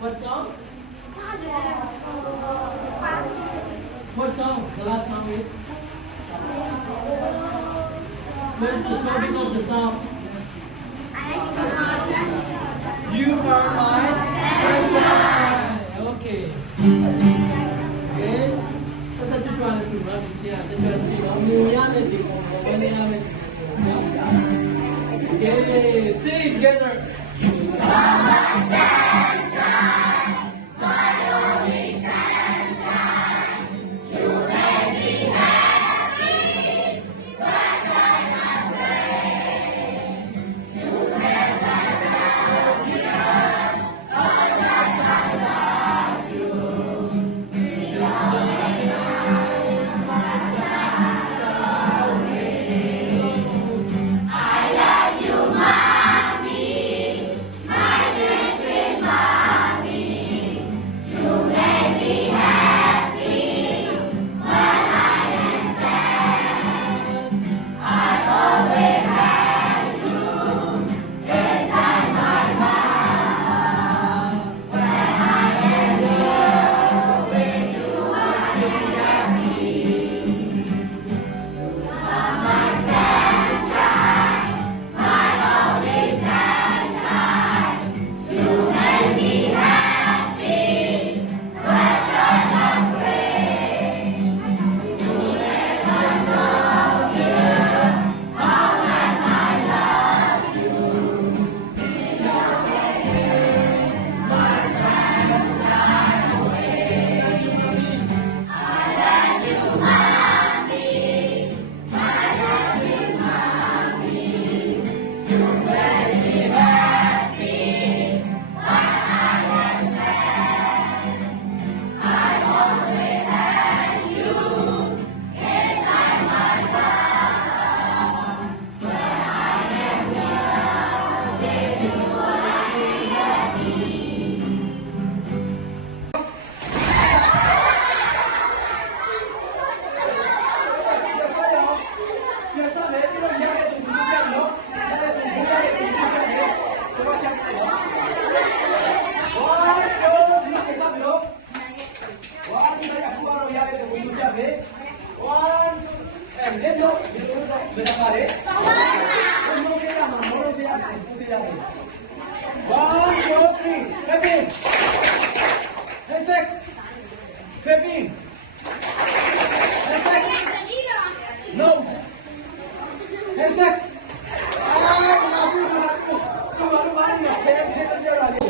What song? What song? The last song is? Where's the topic of the song? You are my sunshine. Okay. Okay. What are you trying to do? Okay. Sing together. You are my sunshine, my only sunshine. You make me happy, that's why I pray. You never love me up, oh yes I love you. You are my sunshine. I love you, mommy, my sweet mommy. လက်လို့ဘယ်မှာလဲကောင်းပါဘူးဘုံဆေးရမှာမောလို့ဆေးရမှာသူဆေးရမှာ 1 2 3 ready head set clapping head set no head set tu baru mari head set dia lagi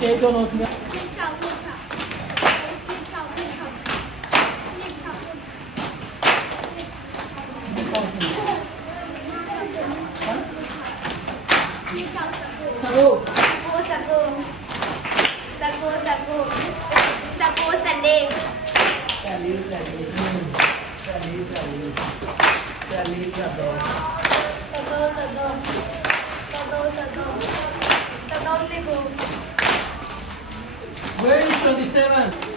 chế cho nó Where is 27?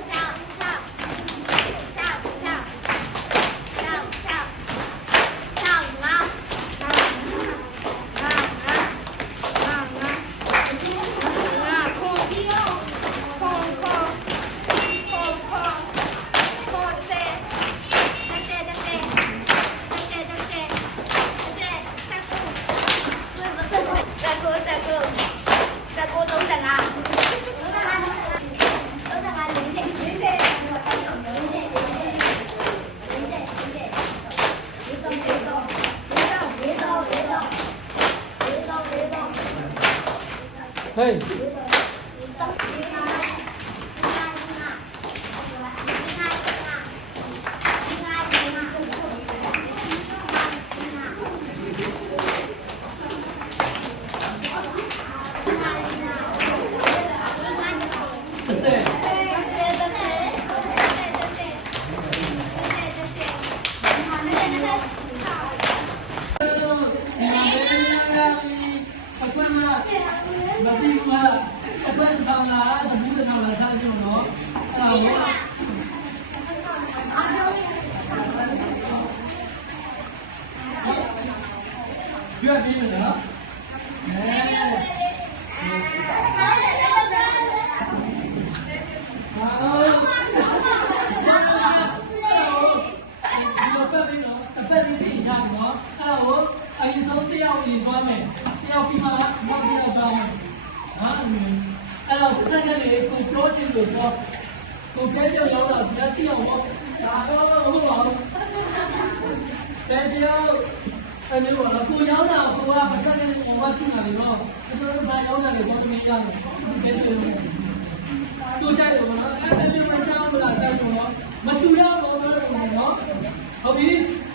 Hey.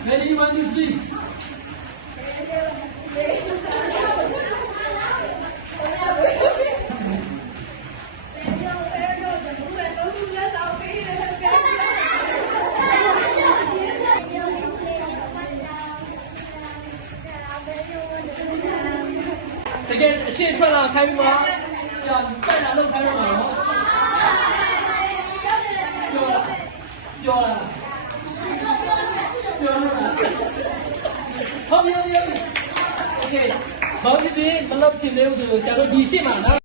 Ready, 1, 2, 3. Again, ရှေ့ထွက်လာခိုင်းပြီးမှကြာပတ်လာလို့ခိုင်းတော့မှာနော်ပြောလား โอเคဘောင်းပြင်းမလောက်ချင်သေးဘူးဆိုဆရာတို့ဒီရှေ့မှာနော်